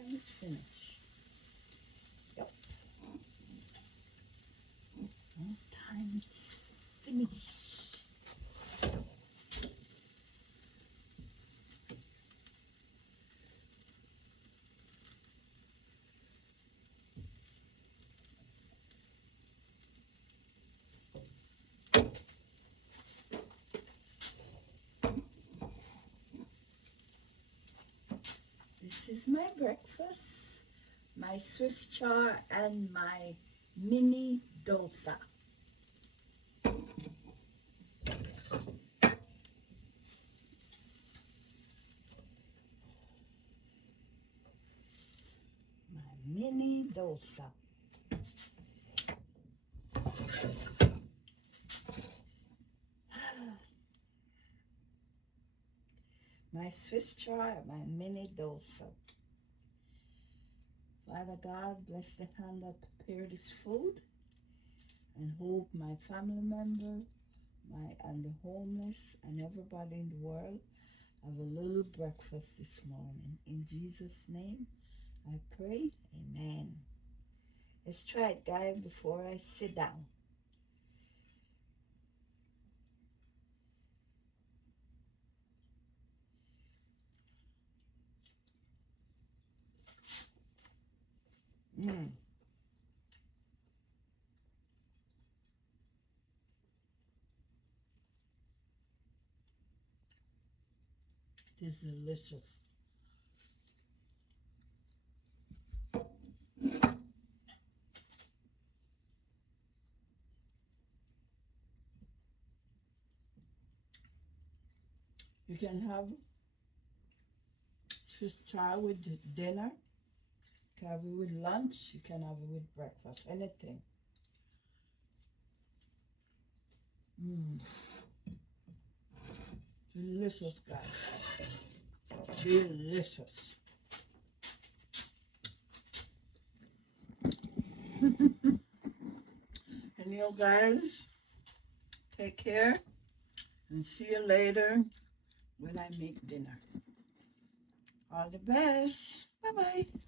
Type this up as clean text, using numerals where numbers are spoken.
time is finished. Yep. One time it's finished. This is my breakfast, my Swiss chard and my mini dosa. My mini dosa. My Swiss chard, my mini dosa. Father God, bless the hand that prepared this food, and hope my family member, and the homeless, and everybody in the world have a little breakfast this morning. In Jesus' name, I pray. Amen. Let's try it, guys, before I sit down. It is delicious. You can have Swiss chard with dinner, you can have it with lunch, you can have it with breakfast, anything. Delicious, guys. Delicious. And you guys, take care and see you later when I make dinner. All the best. Bye-bye.